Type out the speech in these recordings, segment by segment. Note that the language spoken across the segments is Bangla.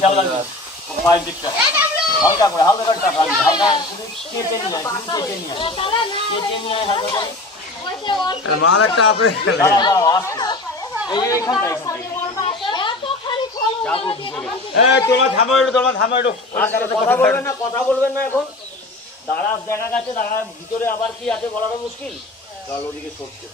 পায়ের দিকটা হালকা করে হালকা করে টাকা হালকা কেটে নিয়ে হালকা করে মাল একটা আছে কথা বলবেন না এখন দাঁড়া দেখা গেছে দাঁড়া ভিতরে আবার কি আছে বলাটা মুশকিল চল ওদিকে সরছে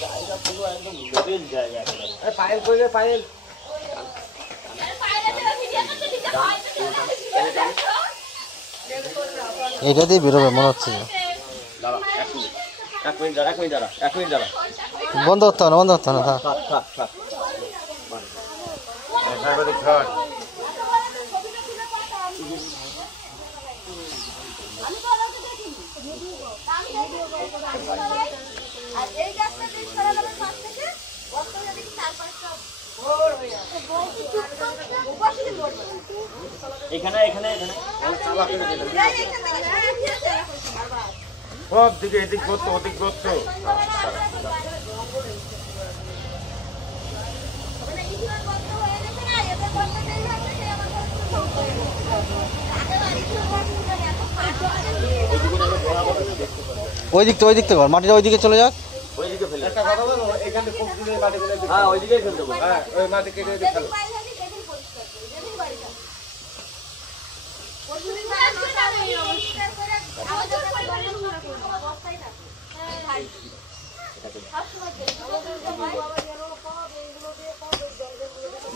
জায়গা পুরো একদম লেভেল জায়গা পায়েল করে পায়েল এটা দিয়ে বেরোবে মনে হচ্ছে এক মিনিট দাঁড়া বন্ধ করতে হবে না থাক এখানে সব দিকে এদিক করতো ওদিক করতো ওই দিক থেকে কর মাটিটা ওই দিকে চলে যাক ওইদিকে ফেলে একটা কথা বলো এখানে পুকুরে মাটিগুলো হ্যাঁ ওইদিকেই ফেলতে বল হ্যাঁ ওই মাটি কেটে দিয়ে ফেলো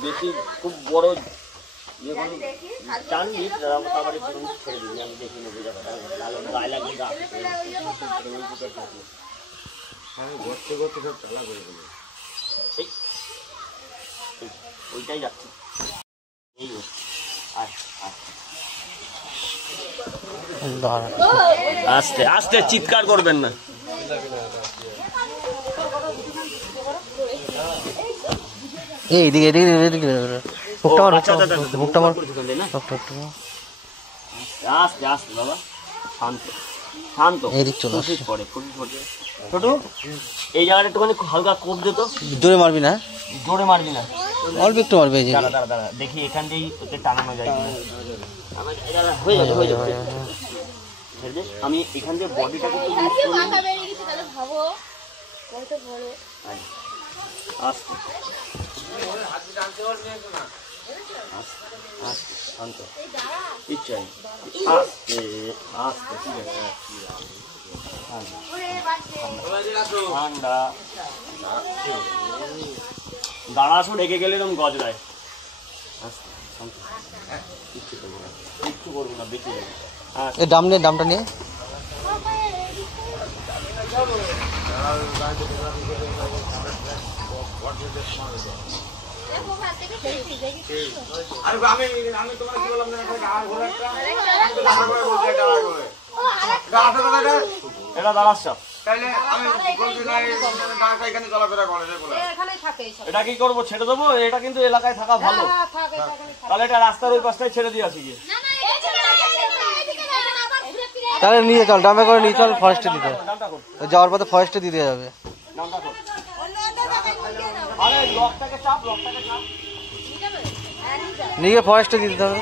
বেশি খুব বড় টানবি তারপরে ছেড়ে দিবি আমি দেখি নেবো গায়ে লাগবে গা ঘুরতে ঘুরতে সব চালা করে দেবো ওইটাই যাচ্ছে এই আস্তে আস্তে চিৎকার করবেন না এইদিকে আস্তে আস্তে বাবা শান্ত শান্ত এইদিক চলে ছোট এই জায়গাটা একটুখানি হালকা কোপ দিত জোরে মারবি না অল্প একটু মারবে দাঁড়া দেখি এখান দিয়েই ওকে টানানো যায় হয়ে যাবে আমি এখান দিয়ে বডিটাকে আস্তে শান্ত ইচ্ছা আস্তে আস্তে ঠান্ডা দাঁড়া শুন রেখে গেলে এরকম গজরায় কিচ্ছু করবো না বেঁচে যাবে এই দামটা নিয়ে আমি তোমার কি বললাম এটা দাঁড়াস এটা কি করবো ছেড়ে দেবো এটা কিন্তু এলাকায় থাকা ভালো তাহলে এটা রাস্তার ওই পাশটায় ছেড়ে দিয়ে আসি গিয়ে তাহলে নিয়ে চল ডামে করে নিয়ে চল ফরেস্টে দিতে যাওয়ার পথে ফরেস্টে দিতে যাবে নিয়ে ফরেস্টে দিতে হবে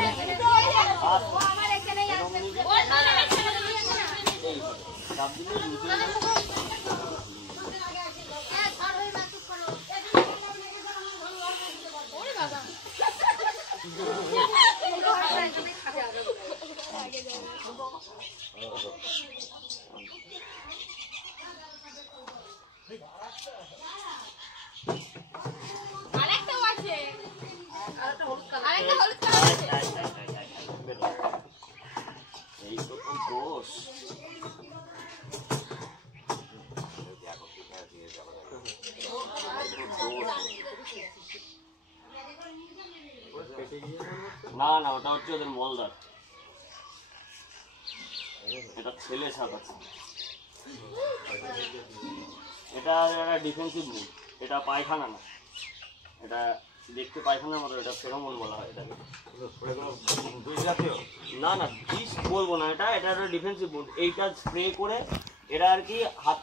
না না ওটা হচ্ছে ওদের মলদার এটা ছেলে সাপ আছে এটা ডিফেন্সিভ মুভ এটা পায়খানা না এটা দেখতে পায়খানার মতো এটা ফেরোমন বলা হয় এটাকে না না বিষ বলবো না এটা একটা ডিফেন্সিভ মুভ এইটা স্প্রে করে এটা আর কি হাত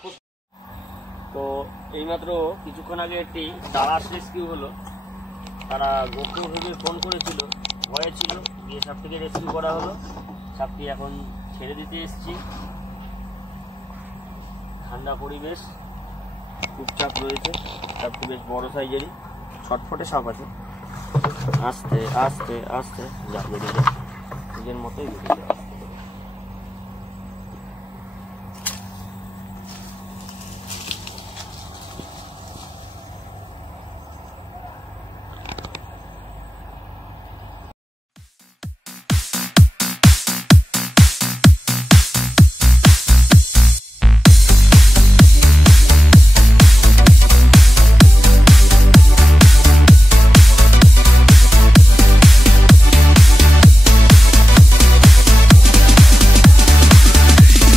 তো এইমাত্র কিছুক্ষণ আগে একটি দারাস রেস্কিউ হলো। তারা গোপ্র ভেবে ফোন করেছিল, ভয়ে ছিল, গিয়ে সাপটিকে রেস্কিউ করা হলো। সাপটি এখন ছেড়ে দিতে এসেছি। ঠান্ডা পরিবেশ, চুপচাপ রয়েছে। সাপটি বেশ বড় সাইজেরই, ছটফটে সাপ আছে। আস্তে আস্তে আস্তে যা বেরিয়ে যায়, নিজের মতোই বেরিয়ে যায়।